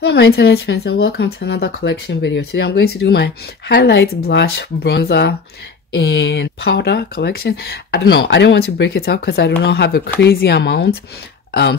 Hello my internet friends and welcome to another collection video. Today I'm going to do my highlight, blush, bronzer and powder collection. I don't know, I didn't want to break it up because I do not have a crazy amount,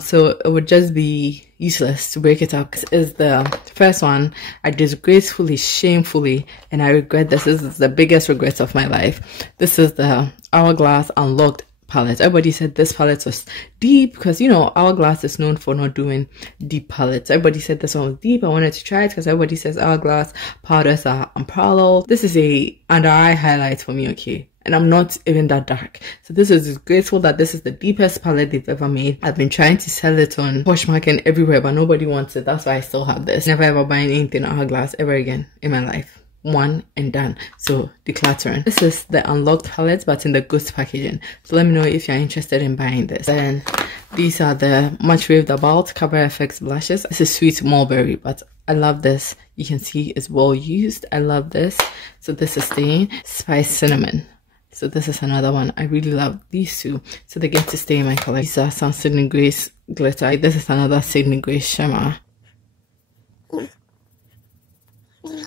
so it would just be useless to break it up. This is the first one. I disgracefully, shamefully, and I regret this is the biggest regret of my life. This is the Hourglass Unlocked palette. Everybody said this palette was deep because, you know, Hourglass is known for not doing deep palettes. Everybody said this one was deep. I wanted to try it because everybody says Hourglass powders are unparalleled. This is a under eye highlight for me, okay? And I'm not even that dark. So this is disgraceful that this is the deepest palette they've ever made. I've been trying to sell it on Poshmark and everywhere, but nobody wants it. That's why I still have this. Never ever buying anything Hourglass ever again in my life. One and done. So decluttering. This is the Unlocked palette, but in the ghost packaging. So let me know if you're interested in buying this. Then these are the much raved about Cover FX blushes. This is Sweet Mulberry, but I love this. You can see it's well used. I love this. So this is staying. Spice Cinnamon. So this is another one. I really love these two. So they get to stay in my collection. These are some Sydney Grace glitter. This is another Sydney Grace shimmer.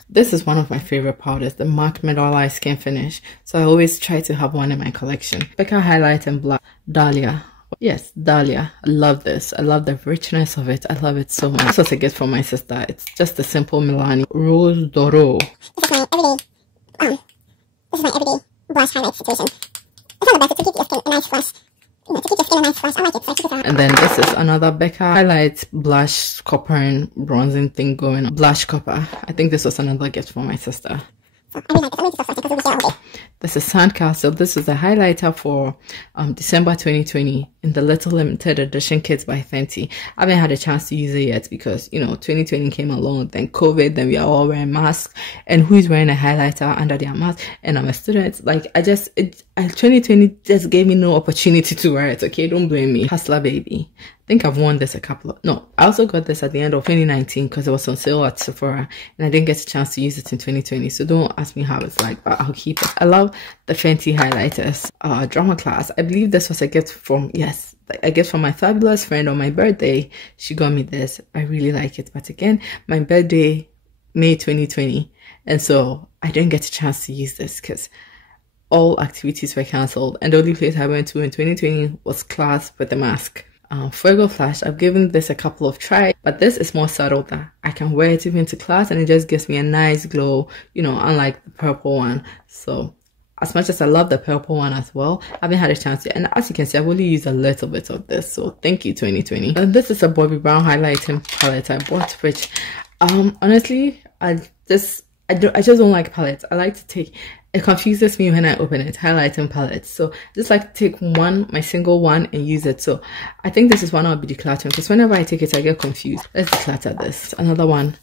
This is one of my favorite powders, the MAC Mineralized Skin Finish. So I always try to have one in my collection. Becca Highlight and Black. Dahlia. Yes, Dahlia. I love this. I love the richness of it. I love it so much. This was a gift from my sister. It's just a simple Milani Rose Doro. This is my everyday blush highlight situation. It's all about it to keep your skin a nice flush. You know, to keep your skin a nice flush. I like it, so I keep it on. And then this is another Becca Highlight Blush Copper and Bronzing thing going on. Blush Copper. I think this was another gift from my sister. So I really like this. I'm going to so flush because we'll be here all day. This is Sandcastle. This is a highlighter for December 2020 in the Little Limited Edition Kits by Fenty. I haven't had a chance to use it yet because, you know, 2020 came along, then COVID, then we are all wearing masks. And who is wearing a highlighter under their mask? And I'm a student. Like, 2020 just gave me no opportunity to wear it, okay? Don't blame me. Hustler baby. I think I've worn this I also got this at the end of 2019 because it was on sale at Sephora and I didn't get a chance to use it in 2020. So don't ask me how it's like, but I'll keep it. I love the Fenty highlighters. Drama Class. I believe this was a gift from, yes, a gift from my fabulous friend on my birthday. She got me this. I really like it. But again, my birthday, May 2020. And so I didn't get a chance to use this because all activities were cancelled. And the only place I went to in 2020 was class with the mask. Fuego Flash, I've given this a couple of tries, but this is more subtle that I can wear it even to class and it just gives me a nice glow, you know, unlike the purple one. So as much as I love the purple one as well, I haven't had a chance yet. And as you can see, I've only used a little bit of this. So thank you, 2020. And this is a Bobbi Brown highlighting palette I bought, which honestly, I just don't like palettes. I like to take, it confuses me when I open it, highlighting palettes. So I just like to take my single one and use it. So I think this is one I'll be decluttering because whenever I take it, I get confused. Let's declutter this. Another one,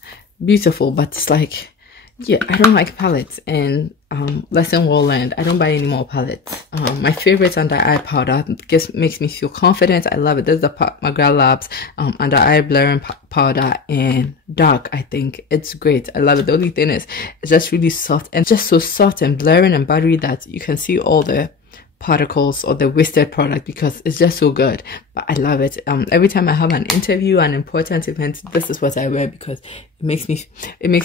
beautiful, but it's like, yeah, I don't like palettes. And lesson well learned, I don't buy any more palettes. My favorite under eye powder makes me feel confident. I love it. This is the McGrath Labs under eye blurring powder in dark. I think it's great. I love it. The only thing is it's just really soft and just so soft and blurring and buttery that you can see all the particles or the wasted product because it's just so good. But I love it. Every time I have an interview, an important event, this is what I wear because it makes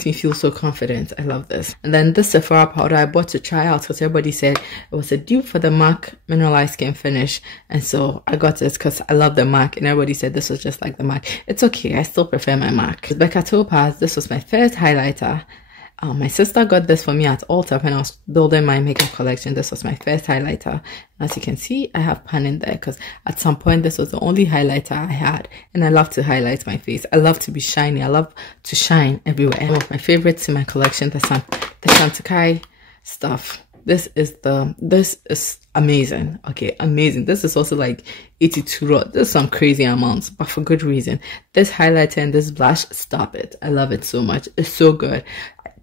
me feel so confident. I love this. And then this Sephora powder I bought to try out because everybody said it was a dupe for the MAC Mineralized Skin Finish, and so I got this because I love the MAC and everybody said this was just like the MAC. It's okay, I still prefer my MAC. Becca Topaz, this was my first highlighter. My sister got this for me at Ulta when I was building my makeup collection. This was my first highlighter. As you can see, I have pan in there because at some point this was the only highlighter I had. And I love to highlight my face. I love to be shiny. I love to shine everywhere. And one of my favorites in my collection, the Santokai stuff. This is amazing. Okay, amazing. This is also like 82 raw. This is some crazy amounts, but for good reason. This highlighter and this blush, stop it. I love it so much. It's so good.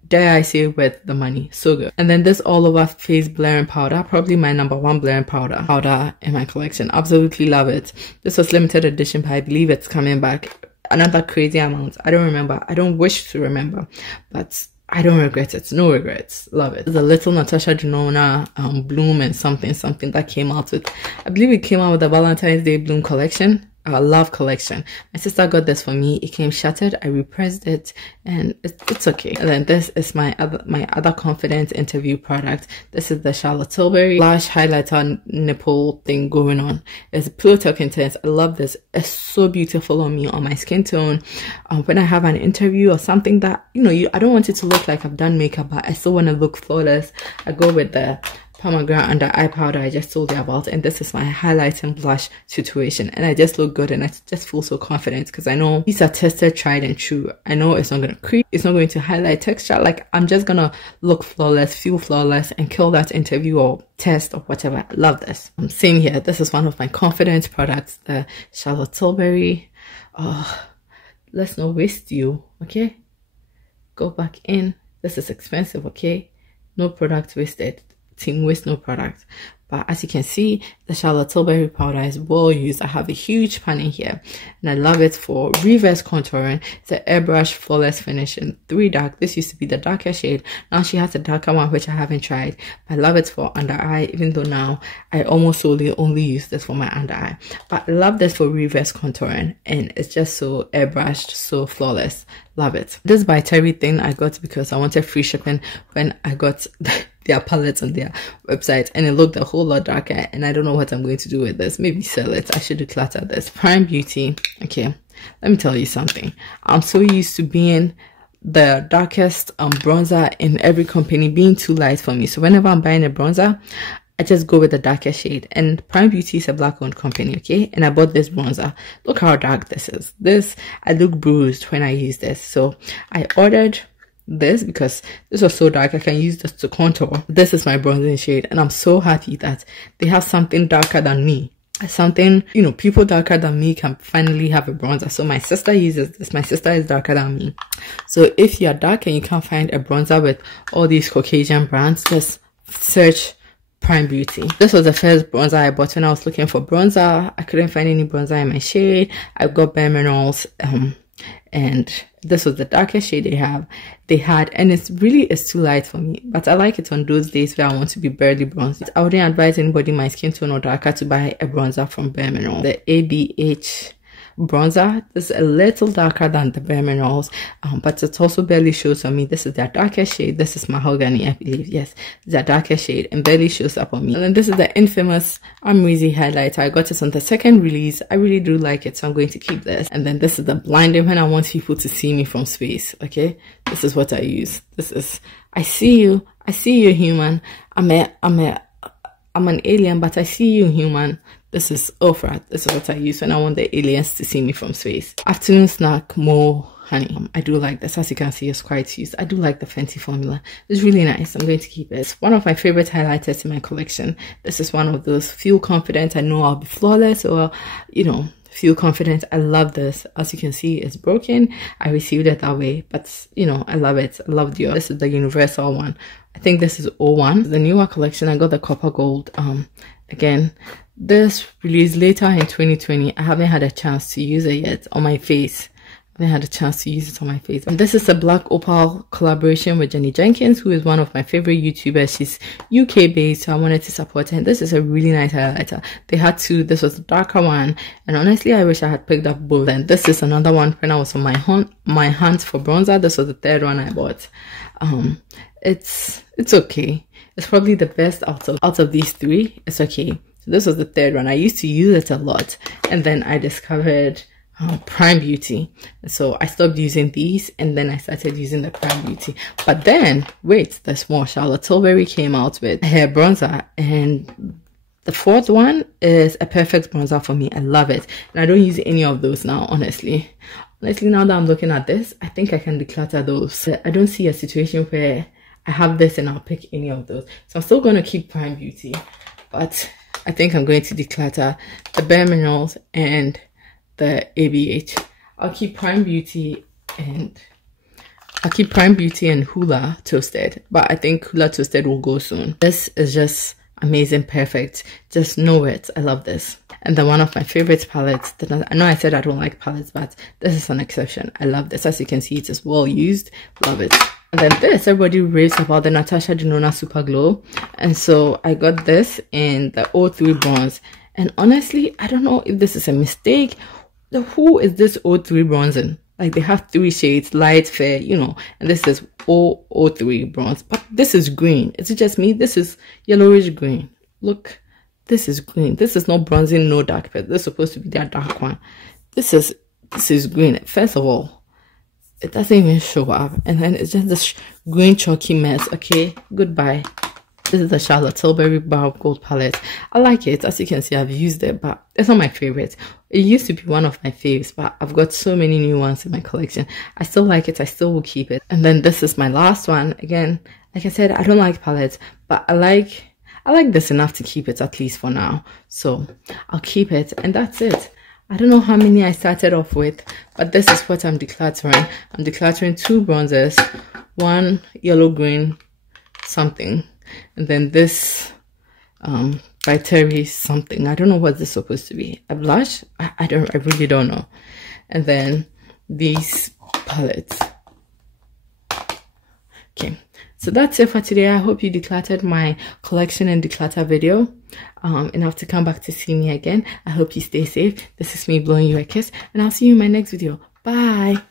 Dare I say with the money, so good. And then this all over face blurring powder, probably my #1 blurring powder in my collection. Absolutely love it. This was limited edition, but I believe it's coming back. Another crazy amount. I don't remember. I don't wish to remember, but I don't regret it. No regrets. Love it. The little Natasha Denona Bloom and something that came out with, I believe it came out with the Valentine's Day Bloom collection. Love collection. My sister got this for me. It came shattered. I repressed it, and it's okay. And then this is my other confidence interview product. This is the Charlotte Tilbury Lash Highlighter Nipple thing going on. It's Pillow Talk Intense. I love this. It's so beautiful on me, on my skin tone. When I have an interview or something that, you know, I don't want it to look like I've done makeup, but I still want to look flawless. I go with the pomegranate under eye powder I just told you about, and this is my highlight and blush situation, and I just look good and I just feel so confident because I know these are tested, tried and true. I know it's not going to creep, it's not going to highlight texture. Like, I'm just gonna look flawless, feel flawless, and kill that interview or test or whatever. I love this. Same here. This is one of my confidence products, the Charlotte Tilbury. Let's not waste you, okay? Go back in. This is expensive, okay? No product wasted. Team waste, no product. But as you can see, the Charlotte Tilbury powder is well used. I have a huge pan in here, and I love it for reverse contouring. It's an airbrush flawless finish in 3 dark. This used to be the darker shade. Now she has a darker one, which I haven't tried. I love it for under eye, even though now I almost solely only use this for my under eye. But I love this for reverse contouring, and it's just so airbrushed, so flawless. Love it. This by Terry thing I got because I wanted free shipping when I got their palettes on their website, and it looked a whole lot darker, and I don't know what I'm going to do with this. Maybe sell it. I should declutter this. Prime Beauty. Okay, let me tell you something. I'm so used to being the darkest bronzer in every company being too light for me. So whenever I'm buying a bronzer, I just go with the darker shade. And Prime Beauty is a black owned company, okay? And I bought this bronzer. Look how dark this is. I look bruised when I use this. So I ordered this because this was so dark. I can use this to contour. This is my bronzing shade, and I'm so happy that they have something darker than me. Something, you know, people darker than me can finally have a bronzer. So my sister uses this. My sister is darker than me. So if you're dark and you can't find a bronzer with all these Caucasian brands, just search Prime Beauty. This was the first bronzer I bought when I was looking for bronzer. I couldn't find any bronzer in my shade. I got Bare Minerals, and this was the darkest shade they had, and it's too light for me, but I like it on those days where I want to be barely bronzed. I wouldn't advise anybody my skin tone or darker to buy a bronzer from Bare Minerals. The ABH bronzer is a little darker than the Bare Minerals, but it also barely shows on me. This is their darkest shade. This is Mahogany, I believe. Yes, it's their darkest shade and barely shows up on me. And then this is the infamous Amrezy highlighter. I got this on the second release. I really do like it, so I'm going to keep this. And then this is the blinding when I want people to see me from space. Okay, this is what I use. This is, I see you, human. I'm an alien, but I see you, human. This is Ofra. This is what I use when I want the aliens to see me from space. Afternoon snack, more honey. I do like this. As you can see, it's quite used. I do like the Fenty formula. It's really nice. I'm going to keep it. It's one of my favorite highlighters in my collection. This is one of those feel confident. I know I'll be flawless, or, you know, feel confident. I love this. As you can see, it's broken. I received it that way, but you know, I love it. I love the. This is the universal one. I think this is 01. The newer collection, I got the copper gold. Again, this released later in 2020. I haven't had a chance to use it yet on my face. I haven't had a chance to use it on my face. And this is a black opal collaboration with Jenny Jenkins, who is one of my favorite YouTubers. She's UK based, so I wanted to support her. And this is a really nice highlighter. They had two. This was the darker one, and honestly, I wish I had picked up both. And this is another one when I was on my hunt for bronzer. This was the third one I bought. It's okay. It's probably the best out of these three. It's okay. So this was the third one. I used to use it a lot, and then I discovered Prime Beauty. So I stopped using these, and then I started using the Prime Beauty. But then, wait, there's more. Charlotte Tilbury came out with a hair bronzer, and the fourth one is a perfect bronzer for me. I love it, and I don't use any of those now, honestly. Honestly, now that I'm looking at this, I think I can declutter those. I don't see a situation where I have this and I'll pick any of those. So I'm still going to keep Prime Beauty, but I think I'm going to declutter the Bare Minerals and the ABH. I'll keep Prime Beauty and Hula Toasted, but I think Hula Toasted will go soon. This is just amazing, perfect. Just know it. I love this. And then one of my favorite palettes, I know I said I don't like palettes, but this is an exception. I love this. As you can see, it is well used. Love it. And then this, everybody raves about the Natasha Denona Super Glow. And so I got this in the 03 bronze. And honestly, I don't know if this is a mistake. Who is this 03 bronzing? Like, they have 3 shades, light, fair, you know, and this is 003 bronze. But this is green. Is it just me? This is yellowish green. Look, this is green. This is not bronzing, no dark, but this is supposed to be that dark one. This is green. First of all, it doesn't even show up, and then it's just this green chalky mess. Okay, goodbye. This is the Charlotte Tilbury Barb Gold palette. I like it. As you can see, I've used it, but it's not my favorite. It used to be one of my faves, but I've got so many new ones in my collection. I still like it. I still will keep it. And then this is my last one. Again, like I said, I don't like palettes, but I like this enough to keep it, at least for now. So I'll keep it, and that's it. I don't know how many I started off with, but this is what I'm decluttering. I'm decluttering 2 bronzers, 1 yellow green something, and then this by Terry something. I don't know what this is supposed to be. A blush? I really don't know. And then these palettes. Okay, so that's it for today. I hope you decluttered my collection and declutter video enough to come back to see me again. I hope you stay safe. This is me blowing you a kiss, and I'll see you in my next video. Bye.